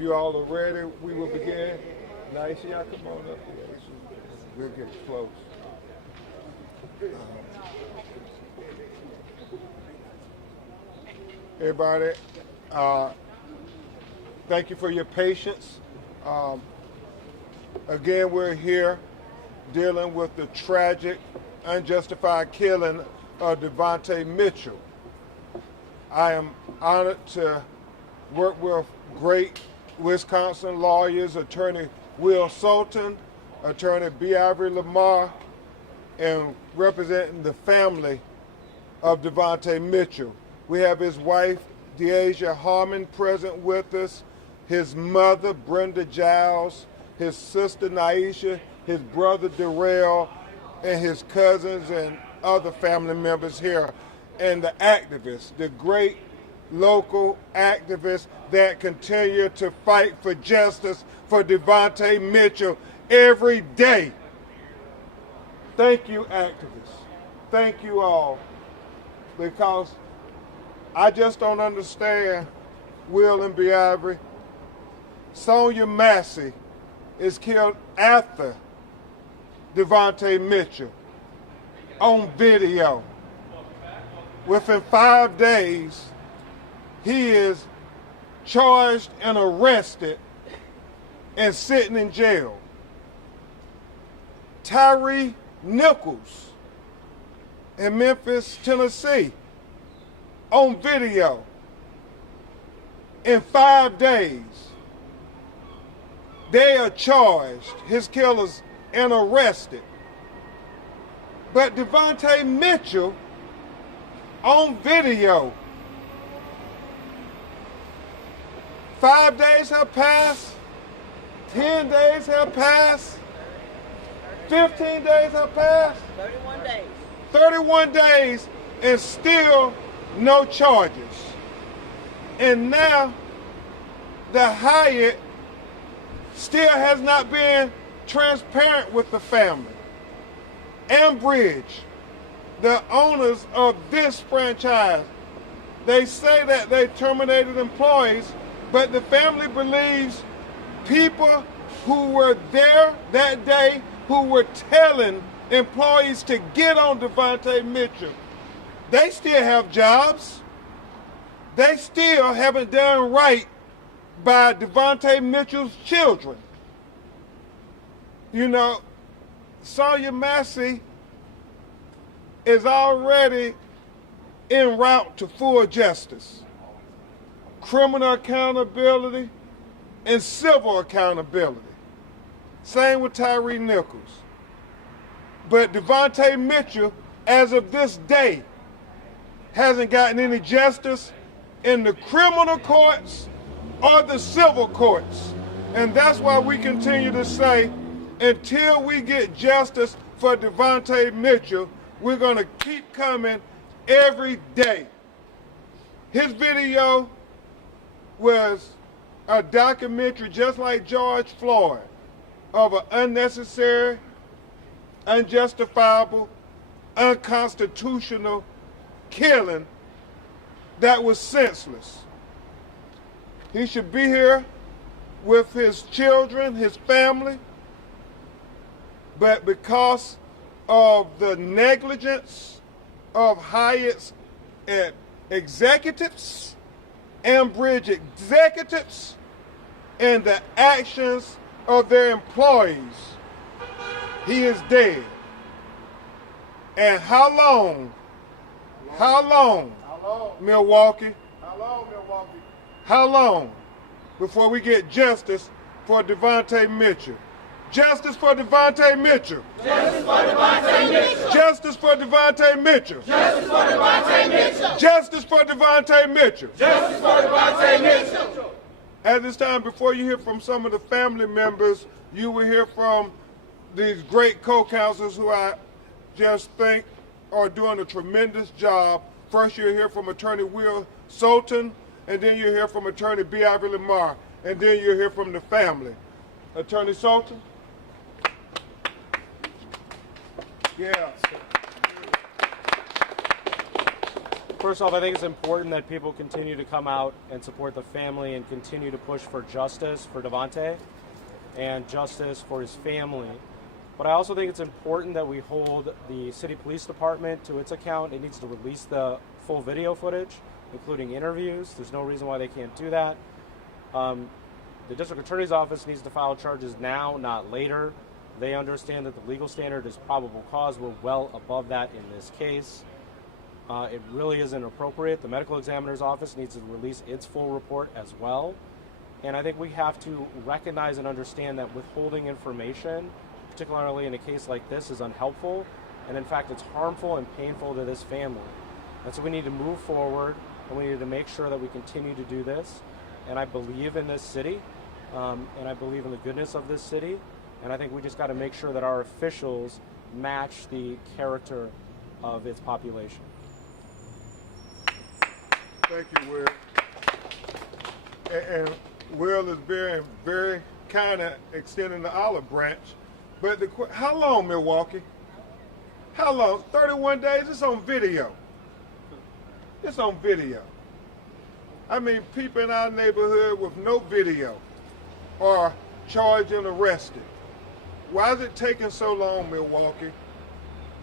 you all are ready, we will begin. Nice, y'all come on up here. We'll get close. Everybody, thank you for your patience. Again, we're here dealing with the tragic, unjustified killing of Devontae Mitchell. I am honored to work with great Wisconsin lawyers, Attorney Will Sulton, Attorney B. Ivory Lamarr, and representing the family of Devontae Mitchell. We have his wife, Deasia Harmon, present with us, his mother, Brenda Giles, his sister, Naisha, his brother, Darrell, and his cousins and other family members here, and the activists, the great local activists that continue to fight for justice for Devontae Mitchell every day. Thank you, activists. Thank you all, because I just don't understand Will and B. Ivory. Sonia Massey is killed after Devontae Mitchell on video. Within 5 days, he is charged and arrested and sitting in jail. Tyree Nichols in Memphis, Tennessee, on video. In 5 days, they are charged, his killers, and arrested. But Devontae Mitchell, on video, 5 days have passed, 10 days have passed, 15 days have passed, 31 days. 31 days, and still no charges. And now the Hyatt still has not been transparent with the family. Ambridge, the owners of this franchise, they say that they terminated employees, but the family believes people who were there that day who were telling employees to get on Devontae Mitchell, they still have jobs. They still haven't done right by Devontae Mitchell's children. You know, Sonia Massey is already en route to full justice, criminal accountability, and civil accountability. Same with Tyree Nichols. But Devontae Mitchell, as of this day, hasn't gotten any justice in the criminal courts or the civil courts. And that's why we continue to say, until we get justice for Devontae Mitchell, we're going to keep coming every day. His video was a documentary, just like George Floyd, of an unnecessary, unjustifiable, unconstitutional killing that was senseless. He should be here with his children, his family, but because of the negligence of Hyatt's executives, Ambridge executives, and the actions of their employees, he is dead. And how long, Milwaukee? How long before we get justice for Devontae Mitchell? Justice for Devontae Mitchell. Justice for Devontae Mitchell. Justice for Devontae Mitchell. Justice for Devontae Mitchell. Justice for Devontae Mitchell. Justice for Devontae Mitchell. At this time, before you hear from some of the family members, you will hear from these great co-counsels who I just think are doing a tremendous job. First, you'll hear from Attorney Will Sulton, and then you'll hear from Attorney B. Ivory Lamarr, and then you'll hear from the family. Attorney Sulton? Yeah. First off, I think it's important that people continue to come out and support the family and continue to push for justice for Devontae and justice for his family. But I also think it's important that we hold the city police department to its account. It needs to release the full video footage, including interviews. There's no reason why they can't do that. The district attorney's office needs to file charges now, not later. They understand that the legal standard is probable cause. We're well above that in this case. It really isn't appropriate. The medical examiner's office needs to release its full report as well. And I think we have to recognize and understand that withholding information, particularly in a case like this, is unhelpful. And in fact, it's harmful and painful to this family. And so we need to move forward, and we need to make sure that we continue to do this. And I believe in this city, and I believe in the goodness of this city. And I think we just got to make sure that our officials match the character of its population. Thank you, Will. And Will is very kind of extending the olive branch. But how long, Milwaukee? How long? 31 days? It's on video. It's on video. I mean, people in our neighborhood with no video are charged and arrested. Why is it taking so long, Milwaukee?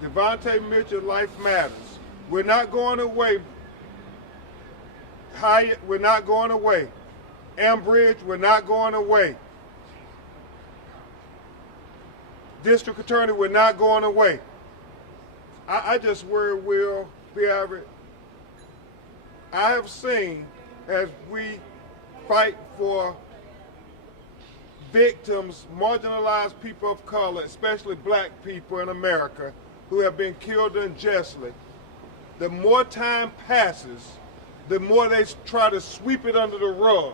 Devontae Mitchell, life matters. We're not going away. Hyatt, we're not going away. Ambridge, we're not going away. District Attorney, we're not going away. I just worry, Will, I have seen, as we fight for victims, marginalized people of color, especially black people in America, who have been killed unjustly, the more time passes, the more they try to sweep it under the rug.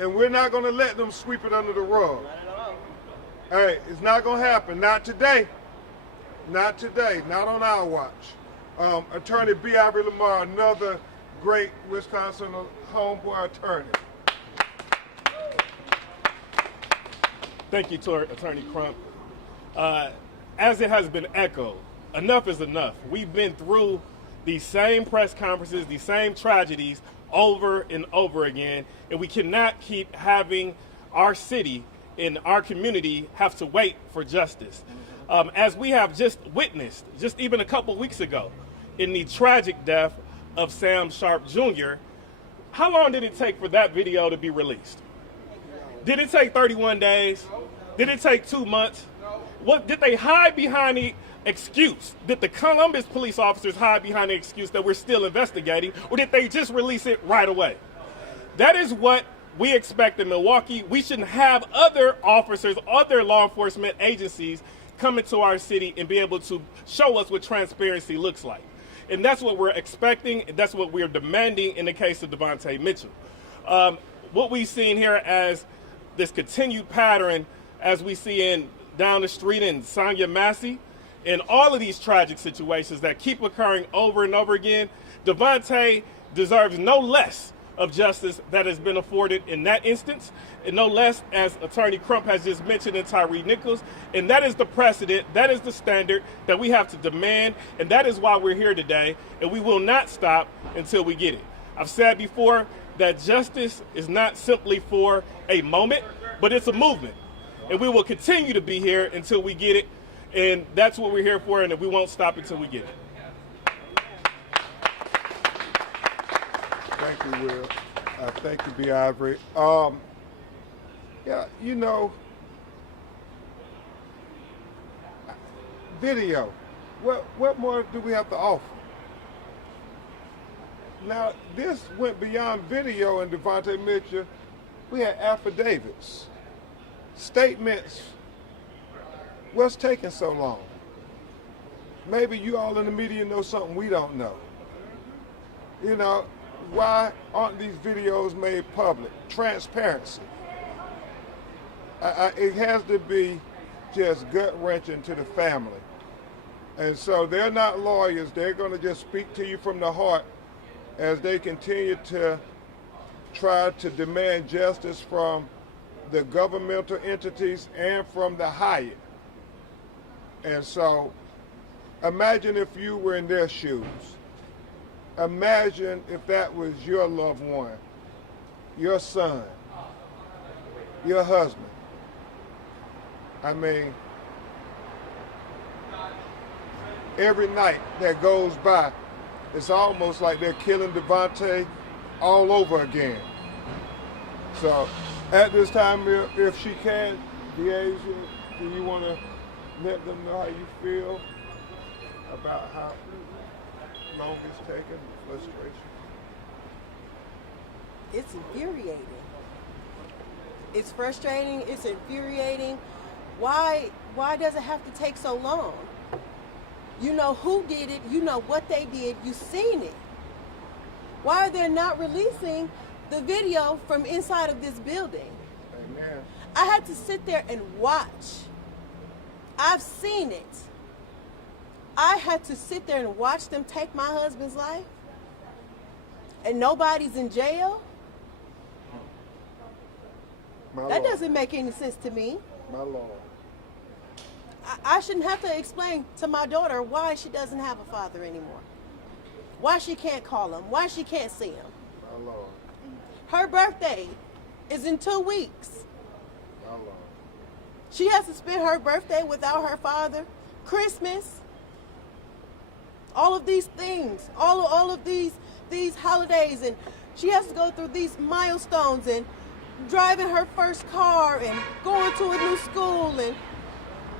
And we're not going to let them sweep it under the rug. All right, it's not going to happen. Not today. Not today. Not on our watch. Attorney B. Ivory Lamarr, another great Wisconsin homeboy attorney. Thank you, Attorney Crump. As it has been echoed, enough is enough. We've been through these same press conferences, these same tragedies over and over again, and we cannot keep having our city and our community have to wait for justice. As we have just witnessed, just even a couple weeks ago, in the tragic death of Sam Sharp Jr., how long did it take for that video to be released? Did it take 31 days? Did it take 2 months? What did they hide behind the excuse? Did the Columbus police officers hide behind the excuse that we're still investigating, or did they just release it right away? That is what we expect in Milwaukee. We shouldn't have other officers, other law enforcement agencies come into our city and be able to show us what transparency looks like. And that's what we're expecting, and that's what we're demanding in the case of Devontae Mitchell. What we've seen here as this continued pattern, as we see in down the street in Sonia Massey, and all of these tragic situations that keep occurring over and over again, Devontae deserves no less of justice that has been afforded in that instance, and no less, as Attorney Crump has just mentioned, in Tyree Nichols. And that is the precedent, that is the standard that we have to demand, and that is why we're here today, and we will not stop until we get it. I've said before that justice is not simply for a moment, but it's a movement. And we will continue to be here until we get it, and that's what we're here for, and we won't stop until we get it. Thank you, Will. Thank you, B. Ivory. Yeah, you know, video. What more do we have to offer? Now, this went beyond video in Devontae Mitchell. We had affidavits, statements. What's taking so long? Maybe you all in the media know something we don't know. You know, why aren't these videos made public? Transparency. It has to be just gut-wrenching to the family. And so they're not lawyers. They're going to just speak to you from the heart as they continue to try to demand justice from the governmental entities and from the Hyatt. And so imagine if you were in their shoes. imagine if that was your loved one, your son, your husband. I mean, every night that goes by, it's almost like they're killing Devontae all over again. So at this time, if she can, DeAsia, do you want to let them know how you feel about how long it's taken, frustration? It's infuriating. It's frustrating, it's infuriating. Why does it have to take so long? You know who did it, you know what they did, you've seen it. Why are they not releasing the video from inside of this building? Amen. I had to sit there and watch. I've seen it. I had to sit there and watch them take my husband's life, and nobody's in jail. My That Lord. doesn't make any sense to me. My Lord. I shouldn't have to explain to my daughter why she doesn't have a father anymore. Why she can't call him. Why she can't see him. My Lord. Her birthday is in 2 weeks. My Lord. She has to spend her birthday without her father. Christmas. All of these things. All of these holidays. And she has to go through these milestones and driving her first car and going to a new school, and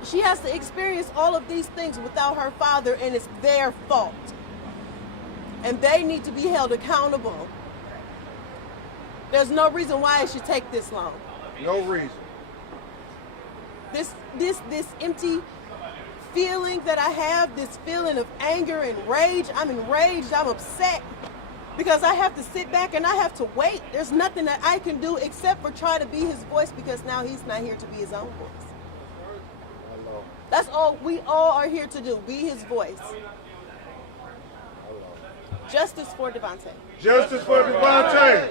she has to experience all of these things without her father, and it's their fault. And they need to be held accountable. There's no reason why it should take this long. No reason. This empty feeling that I have, this feeling of anger and rage, I'm enraged, I'm upset. Because I have to sit back and I have to wait. There's nothing that I can do except for try to be his voice, because now he's not here to be his own voice. Hello. That's all we all are here to do, be his voice. Justice for Devontae. Justice for Devontae.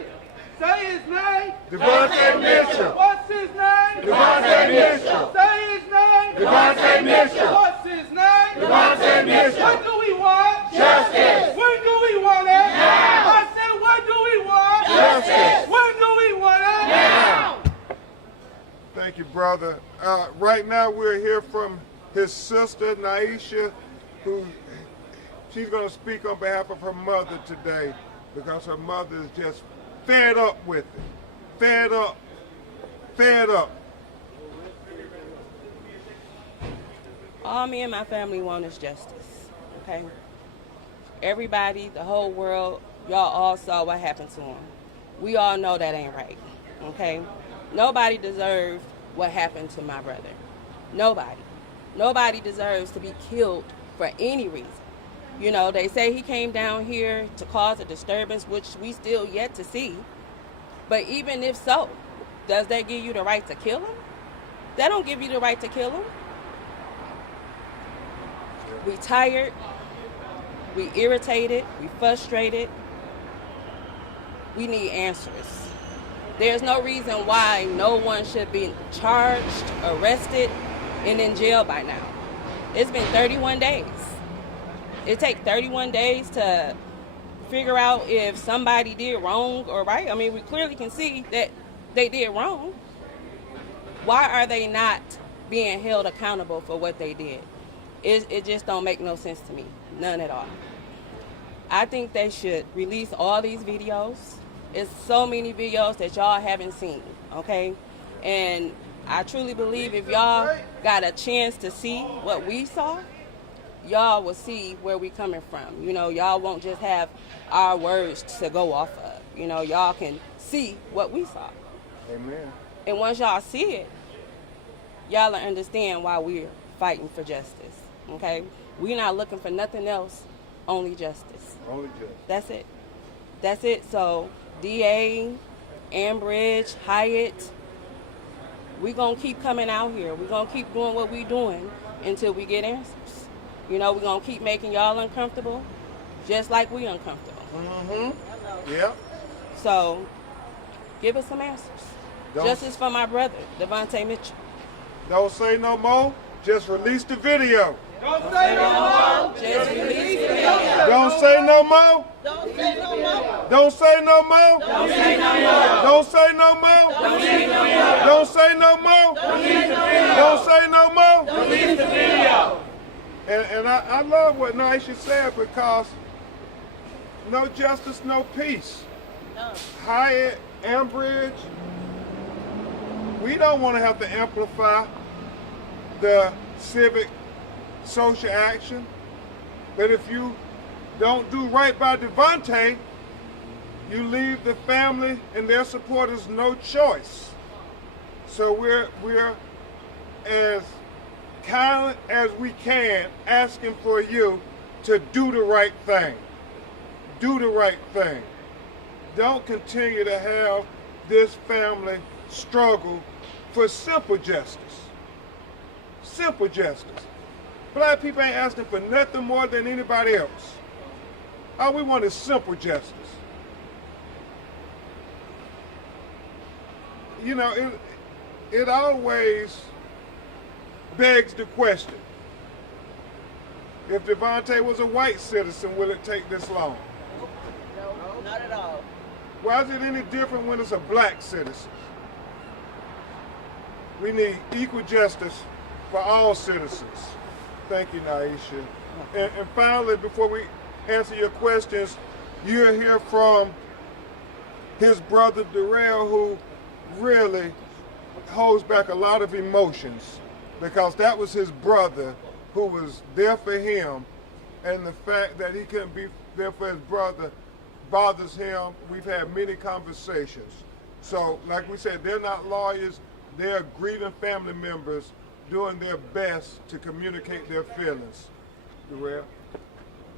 Say his name. Devontae Mitchell. What's his name? Devontae Mitchell. Say his name. Devontae Mitchell. What's his name? Devontae Mitchell. What do we want? Justice. When do we want it? Now. I said, when do we want? Justice. When do we want it? Now. Thank you, brother. Right now we're here from his sister, Naisha, who she's going to speak on behalf of her mother today, because her mother is just fed up with it. Fed up. Fed up. All me and my family want is justice, okay? Everybody, the whole world, y'all all saw what happened to him. We all know that ain't right, okay? Nobody deserves what happened to my brother. Nobody. Nobody deserves to be killed for any reason. You know, they say he came down here to cause a disturbance, which we still yet to see. But even if so, does that give you the right to kill him? That don't give you the right to kill him. We tired, we irritated, we frustrated. We need answers. There's no reason why no one should be charged, arrested, and in jail by now. It's been 31 days. It takes 31 days to figure out if somebody did wrong or right. I mean, we clearly can see that they did wrong. Why are they not being held accountable for what they did? It just don't make no sense to me. None at all. I think they should release all these videos. It's so many videos that y'all haven't seen, okay? And I truly believe if y'all got a chance to see what we saw, y'all will see where we coming from. You know, y'all won't just have our words to go off of. You know, y'all can see what we saw. Amen. And once y'all see it, y'all will understand why we're fighting for justice, okay? We're not looking for nothing else, only justice. Only justice. That's it. That's it. So, DA, Ambridge, Hyatt, we're going to keep coming out here. We're going to keep doing what we're doing until we get answers. You know, we're going to keep making y'all uncomfortable, just like we uncomfortable. Mm-hmm. Yep. So, give us some answers. Justice for my brother, Devontae Mitchell. Don't say no more. Just release the video. Don't say no more. Just release the video. Don't say no more. Don't say no more. Don't say no more. Don't say no more. Don't say no more. Don't say no more. Don't say no more. Don't say no more. Release the video. And I love what Naisha said, because no justice, no peace. No. Hyatt, Ambridge, we don't want to have to amplify the civic social action. But if you don't do right by Devontae, you leave the family and their supporters no choice. So we're as kind as we can asking for you to do the right thing. Do the right thing. Don't continue to have this family struggle for simple justice. Simple justice. Black people ain't asking for nothing more than anybody else. All we want is simple justice. You know, it always begs the question, if Devontae was a white citizen, will it take this long? No, not at all. Why is it any different when it's a black citizen? We need equal justice for all citizens. Thank you, Naisha. And finally, before we answer your questions, you'll hear from his brother Darrell, who really holds back a lot of emotions, because that was his brother who was there for him, and the fact that he couldn't be there for his brother bothers him. We've had many conversations. So, like we said, they're not lawyers, they're grieving family members doing their best to communicate their feelings. Darrell?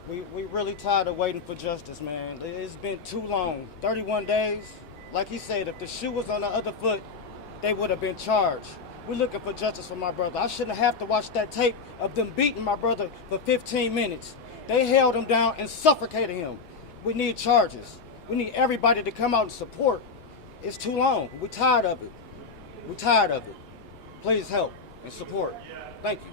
We really tired of waiting for justice, man. It's been too long. 31 days. Like he said, if the shoe was on the other foot, they would have been charged. We're looking for justice for my brother. I shouldn't have to watch that tape of them beating my brother for 15 minutes. They held him down and suffocated him. We need charges. We need everybody to come out and support. It's too long. We're tired of it. We're tired of it. Please help and support. Thank you.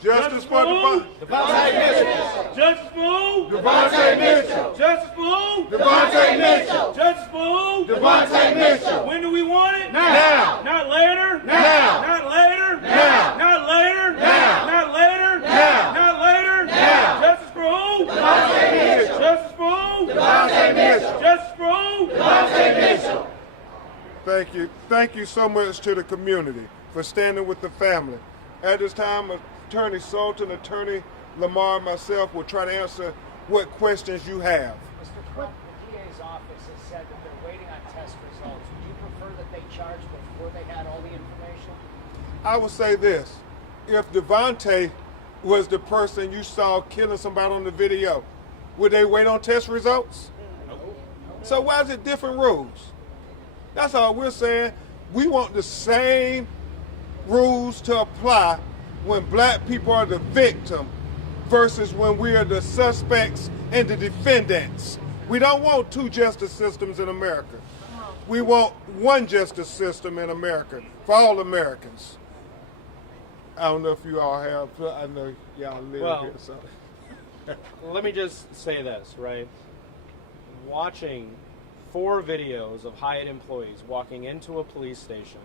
Justice for Devontae Mitchell. Justice for Devontae Mitchell. Justice for Devontae Mitchell. Justice for Devontae Mitchell. When do we want it? Now. Not later. Now. Not later. Now. Not later. Now. Not later. Now. Not later. Now. Justice for who? Devontae Mitchell. Justice for who? Devontae Mitchell. Justice for who? Devontae Mitchell. Thank you. Thank you so much to the community for standing with the family. At this time, Attorney Sulton, Attorney Lamarr, and myself will try to answer what questions you have. Mr. Crump, the DA's office has said that they're waiting on test results. Would you prefer that they charge before they had all the information? I would say this. If Devontae was the person you saw killing somebody on the video, would they wait on test results? So why is it different rules? That's all we're saying. We want the same rules to apply when black people are the victim versus when we are the suspects and the defendants. We don't want two justice systems in America. We want one justice system in America for all Americans. I don't know if you all have, I know y'all live here, so. Let me just say this, right? Watching 4 videos of Hyatt employees walking into a police station,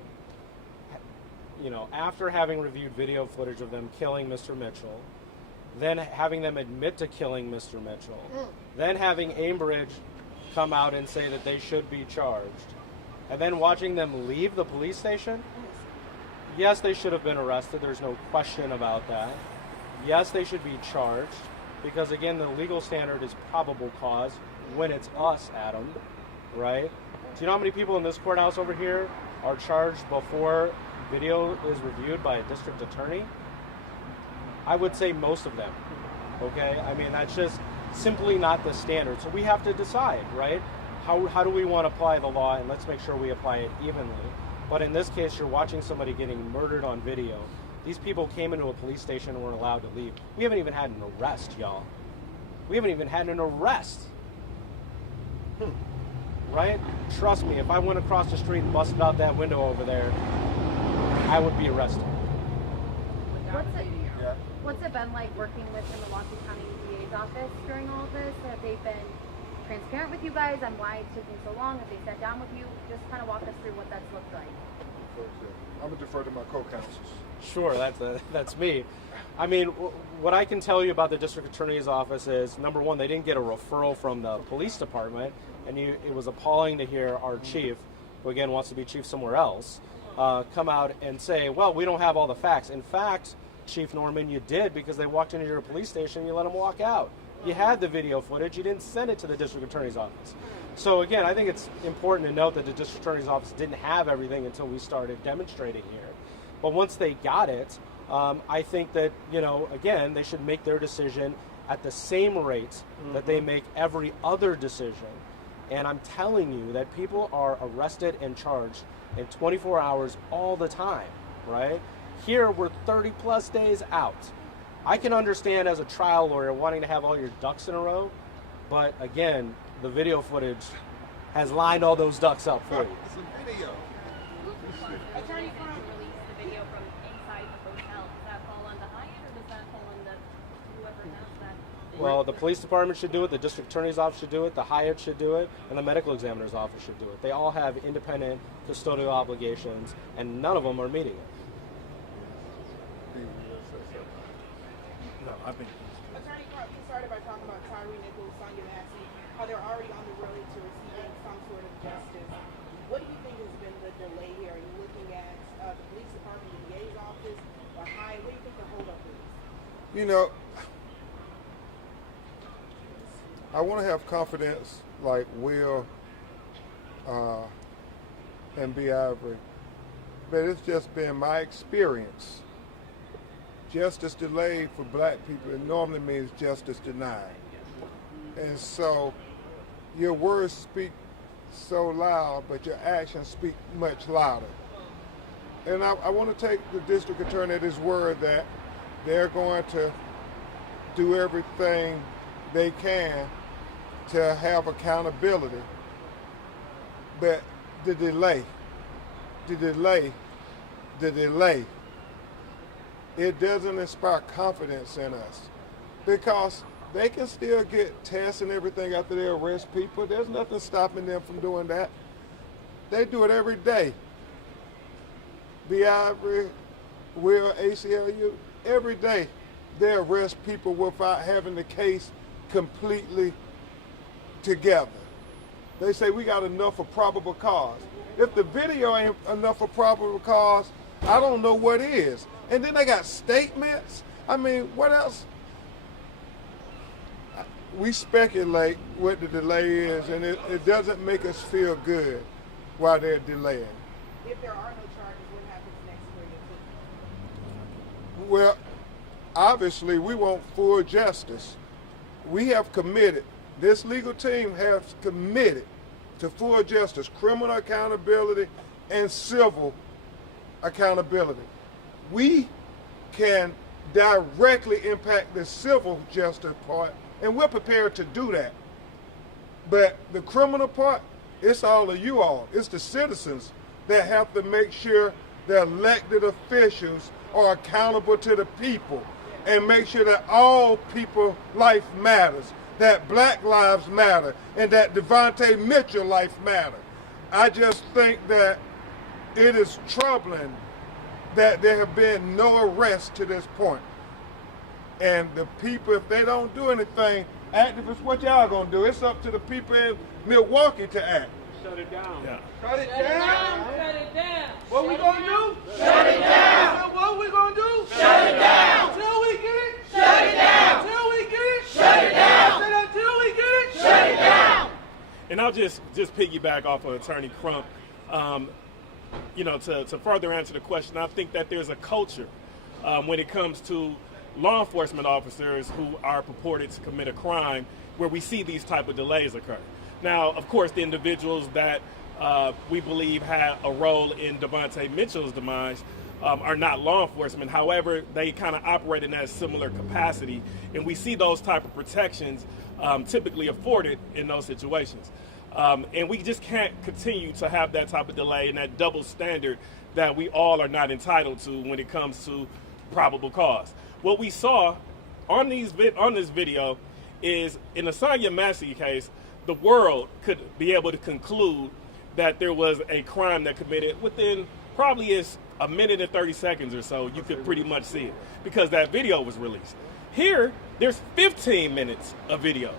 you know, after having reviewed video footage of them killing Mr. Mitchell, then having them admit to killing Mr. Mitchell, then having Ambridge come out and say that they should be charged, and then watching them leave the police station, yes, they should have been arrested. There's no question about that. Yes, they should be charged, because again, the legal standard is probable cause when it's us, Adam, right? Do you know how many people in this courthouse over here are charged before video is reviewed by a district attorney? I would say most of them, okay? I mean, that's just simply not the standard. So we have to decide, right? How do we want to apply the law, and let's make sure we apply it evenly. But in this case, you're watching somebody getting murdered on video. These people came into a police station and were allowed to leave. We haven't even had an arrest, y'all. We haven't even had an arrest. Right? Trust me, if I went across the street and busted out that What's it been like working with the Milwaukee County DA's office during all of this? Have they been transparent with you guys on why it's taking so long? Have they sat down with you? Just kind of walk us through what that's looked like. I'm going to defer to my co-counsels. Sure, that's me. I mean, what I can tell you about the district attorney's office is, number one, they didn't get a referral from the police department, and it was appalling to hear our chief, who again wants to be chief somewhere else, come out and say, well, we don't have all the facts. In fact, Chief Norman, you did, because they walked into your police station and you let them walk out. You had the video footage, you didn't send it to the district attorney's office. So again, I think it's important to note that the district attorney's office didn't have everything until we started demonstrating here. But once they got it, I think that, again, they should make their decision at the same rate that they make every other decision. And I'm telling you that people are arrested and charged in 24 hours all the time, right? Here, we're 30 plus days out. I can understand as a trial lawyer wanting to have all your ducks in a row, but again, the video footage has lined all those ducks up for you. It's a video. Attorney Crump released the video from inside the hotel. Does that fall on the Hyatt, or does that fall on whoever has that? Well, the police department should do it, the district attorney's office should do it, the Hyatt should do it, and the medical examiner's office should do it. They all have independent custodial obligations, and none of them are meeting it. No, I think. Attorney Crump, you started by talking about Tyree Nichols, Sonia Massey, how they're already on the road to receiving some sort of justice. What do you think has been the delay here? Are you looking at the police department, the DA's office, or Hyatt? What do you think the holdup is? I want to have confidence like Will and B. Ivory, but it's just been my experience. Justice delayed for black people, it normally means justice denied. And so your words speak so loud, but your actions speak much louder. And I want to take the district attorney at his word that they're going to do everything they can to have accountability. But the delay, it doesn't inspire confidence in us, because they can still get tests and everything after they arrest people. There's nothing stopping them from doing that. They do it every day. B. Ivory, Will, ACLU, every day they arrest people without having the case completely together. They say we got enough for probable cause. If the video ain't enough for probable cause, I don't know what is. And then they got statements. I mean, what else? We speculate what the delay is, and it doesn't make us feel good while they're delaying. If there are no charges, what happens next for you? Well, obviously, we want full justice. We have committed, this legal team has committed to full justice, criminal accountability, and civil accountability. We can directly impact the civil justice part, and we're prepared to do that. But the criminal part, it's all of you all. It's the citizens that have to make sure the elected officials are accountable to the people and make sure that all people life matters, that black lives matter, and that Devontae Mitchell life matter. I just think that it is troubling that there have been no arrests to this point. And the people, if they don't do anything, activists, what y'all gonna do? It's up to the people in Milwaukee to act. Shut it down. Yeah. Shut it down. Shut it down. What we gonna do? Shut it down. What we gonna do? Shut it down. Until we get it. Shut it down. Until we get it. Shut it down. Until we get it. Shut it down. And I'll just piggyback off of Attorney Crump. To further answer the question, I think that there's a culture when it comes to law enforcement officers who are purported to commit a crime where we see these type of delays occur. Now, of course, the individuals that we believe had a role in Devontae Mitchell's demise are not law enforcement. However, they kind of operate in that similar capacity, and we see those type of protections typically afforded in those situations. And we just can't continue to have that type of delay and that double standard that we all are not entitled to when it comes to probable cause. What we saw on this video is in the Sonya Massey case, the world could be able to conclude that there was a crime that committed within probably is a minute and 30 seconds or so. You could pretty much see it because that video was released. Here, there's 15 minutes of video.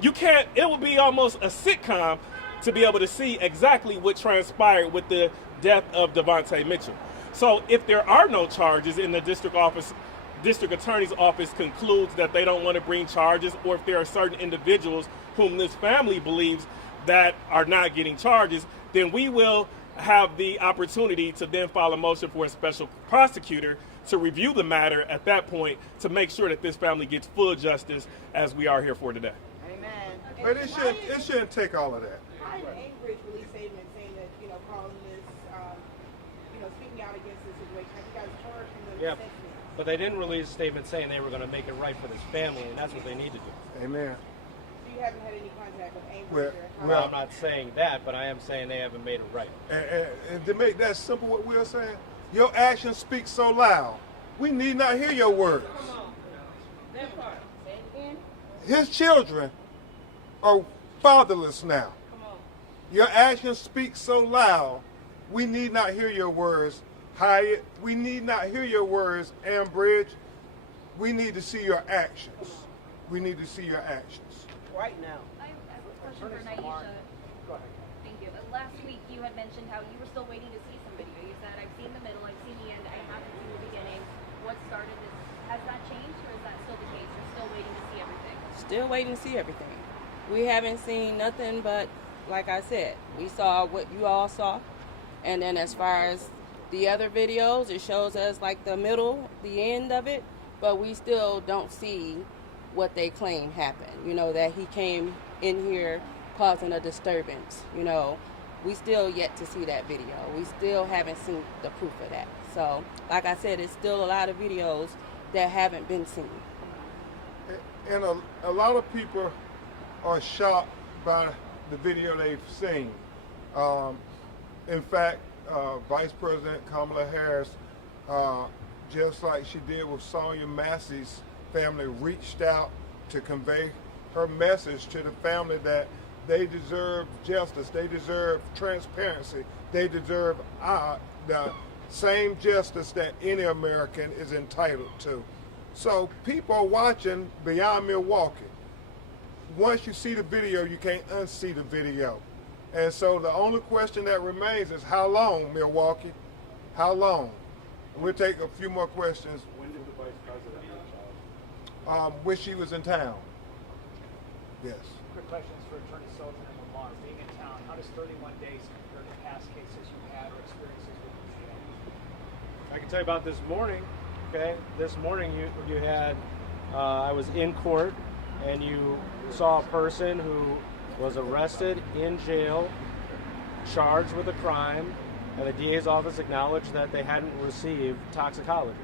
You can't, it would be almost a sitcom to be able to see exactly what transpired with the death of Devontae Mitchell. So if there are no charges in the district attorney's office concludes that they don't want to bring charges, or if there are certain individuals whom this family believes that are not getting charges, then we will have the opportunity to then file a motion for a special prosecutor to review the matter at that point to make sure that this family gets full justice as we are here for today. Amen. But it shouldn't take all of that. Hyatt Regency released a statement saying that, calling this, speaking out against this situation. Have you guys heard from them since then? But they didn't release a statement saying they were going to make it right for this family, and that's what they need to do. Amen. So you haven't had any contact with Ambridge Well, I'm not saying that, but I am saying they haven't made it right. And to make that simple, what we're saying, your actions speak so loud. We need not hear your words. His children are fatherless now. Your actions speak so loud. We need not hear your words, Hyatt. We need not hear your words, Ambridge. We need to see your actions. We need to see your actions. right now. I have a question for Naisha. Go ahead. Thank you. Last week you had mentioned how you were still waiting to see some video. You said, I've seen the middle, I've seen the end, I haven't seen the beginning. What started this? Has that changed, or is that still the case? You're still waiting to see everything? Still waiting to see everything. We haven't seen nothing but, like I said, we saw what you all saw. And then as far as the other videos, it shows us like the middle, the end of it, but we still don't see what they claim happened. You know, that he came in here causing a disturbance. You know, we still yet to see that video. We still haven't seen the proof of that. So, like I said, it's still a lot of videos that haven't been seen. And a lot of people are shocked by the video they've seen. In fact, Vice President Kamala Harris, just like she did with Sonya Massey's family, reached out to convey her message to the family that they deserve justice, they deserve transparency, they deserve the same justice that any American is entitled to. So people are watching beyond Milwaukee. Once you see the video, you can't unsee the video. And so the only question that remains is how long, Milwaukee? How long? We'll take a few more questions. When did the Vice President reach out? When she was in town. Yes. Quick questions for Attorney Sulton and Lamarr. Being in town, how does 31 days compare to past cases you've had or experiences with the VA? I can tell you about this morning. Okay, this morning you had I was in court, and you saw a person who was arrested in jail, charged with a crime, and the DA's office acknowledged that they hadn't received toxicology.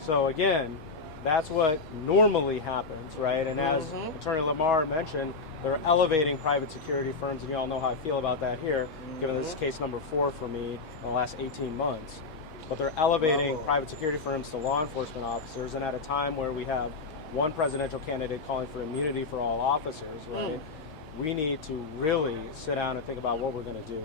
So again, that's what normally happens, right? And as Attorney Lamarr mentioned, they're elevating private security firms, and you all know how I feel about that here, given this is case number 4 for me in the last 18 months. But they're elevating private security firms to law enforcement officers, and at a time where we have one presidential candidate calling for immunity for all officers, right? We need to really sit down and think about what we're going to do.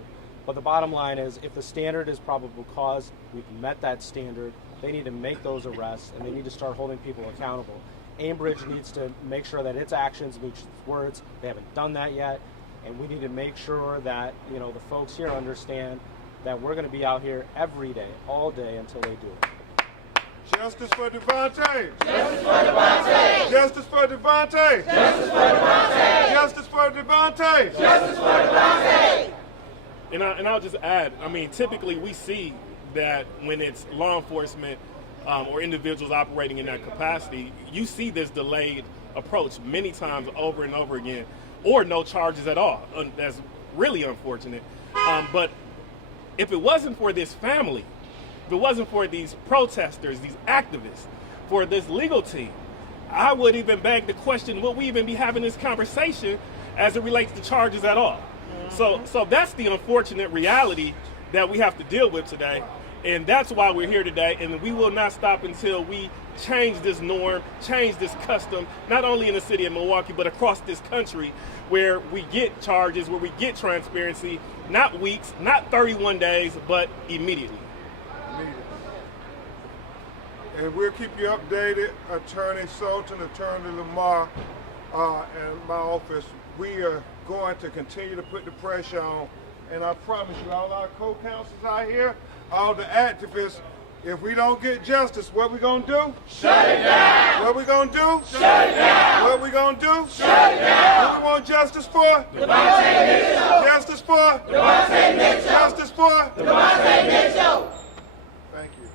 But the bottom line is, if the standard is probable cause, we've met that standard, they need to make those arrests, and they need to start holding people accountable. Ambridge needs to make sure that its actions meet its words. They haven't done that yet, and we need to make sure that, you know, the folks here understand that we're going to be out here every day, all day, until they do it. Justice for Devontae! Justice for Devontae! Justice for Devontae! Justice for Devontae! Justice for Devontae! Justice for Devontae! And I'll just add, I mean, typically we see that when it's law enforcement or individuals operating in that capacity, you see this delayed approach many times over and over again, or no charges at all. That's really unfortunate. But if it wasn't for this family, if it wasn't for these protesters, these activists, for this legal team, I would even beg the question, would we even be having this conversation as it relates to charges at all? So that's the unfortunate reality that we have to deal with today. And that's why we're here today, and we will not stop until we change this norm, change this custom, not only in the city of Milwaukee, but across this country, where we get charges, where we get transparency, not weeks, not 31 days, but immediately. And we'll keep you updated, Attorney Sulton, Attorney Lamarr, and my office. We are going to continue to put the pressure on, and I promise you, all our co-counsels out here, all the activists, if we don't get justice, what we gonna do? Shut it down! What we gonna do? Shut it down! What we gonna do? Shut it down! Who we want justice for? Devontae Mitchell! Justice for? Devontae Mitchell! Justice for? Devontae Mitchell! Thank you.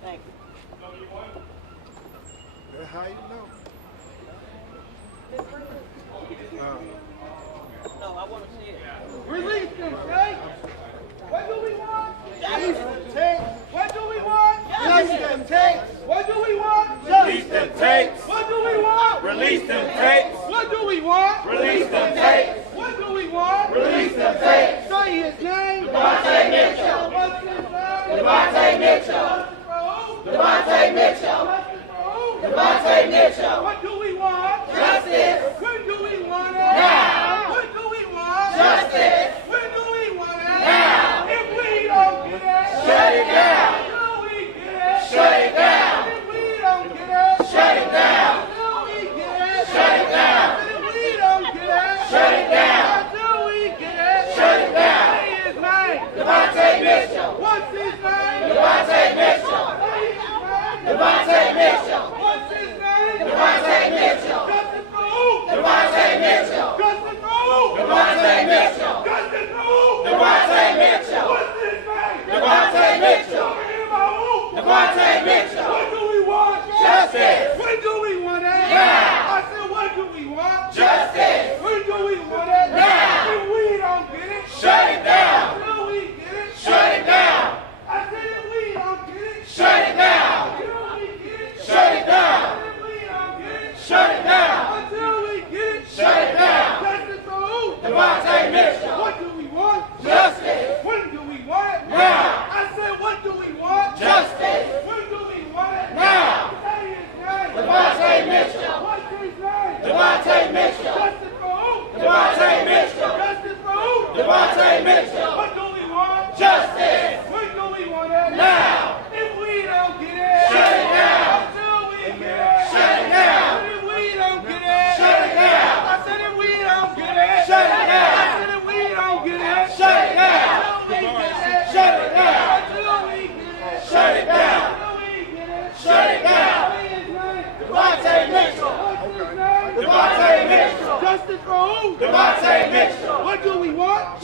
Thank you. How you know? No, I want to see it. Release them, right? What do we want? Release them tapes. What do we want? Release them tapes. What do we want? Release them tapes. What do we want? Release them tapes. What do we want? Release them tapes. What do we want? Release them tapes. Say his name. Devontae Mitchell. What's his name? Devontae Mitchell. Devontae Mitchell. Devontae Mitchell. What do we want? Justice. When do we want it? Now. When do we want Justice. When do we want it? Now. If we don't get it, Shut it down. until we get it. Shut it down. If we don't get it, Shut it down. until we get it. Shut it down. If we don't get it, Shut it down. until we get it. Shut it down. Say his name. Devontae Mitchell. What's his name? Devontae Mitchell. Say his name. Devontae Mitchell. What's his name? Devontae Mitchell. Justice for who? Devontae Mitchell. Justice for who? Devontae Mitchell. Justice for who? Devontae Mitchell. What's his name? Devontae Mitchell. Talking about who? Devontae Mitchell. What do we want? Justice. When do we want it? Now. I said, what do we want? Justice. When do we want it? Now. If we don't get it, Shut it down. until we get it, Shut it down. I said, if we don't get it, Shut it down. until we get it, Shut it down. if we don't get it, Shut it down. until we get it, Shut it down. Justice for who? Devontae Mitchell. What do we want? Justice. When do we want it? Now. I said, what do we want? Justice. When do we want it? Now. Say his name. Devontae Mitchell. What's his name? Devontae Mitchell. Justice for who? Devontae Mitchell. Justice for who? Devontae Mitchell. What do we want? Justice. When do we want it? Now. If we don't get it, Shut it down. until we get it, Shut it down. if we don't get it, Shut it down. I said if we don't get it, Shut it down. I said if we don't get it, Shut it down. until we get it, Shut it down. until we get it, Shut it down. until we get it, Shut it down. Say his name. Devontae Mitchell. What's his name? Devontae Mitchell. Justice for who? Devontae Mitchell. What do we want?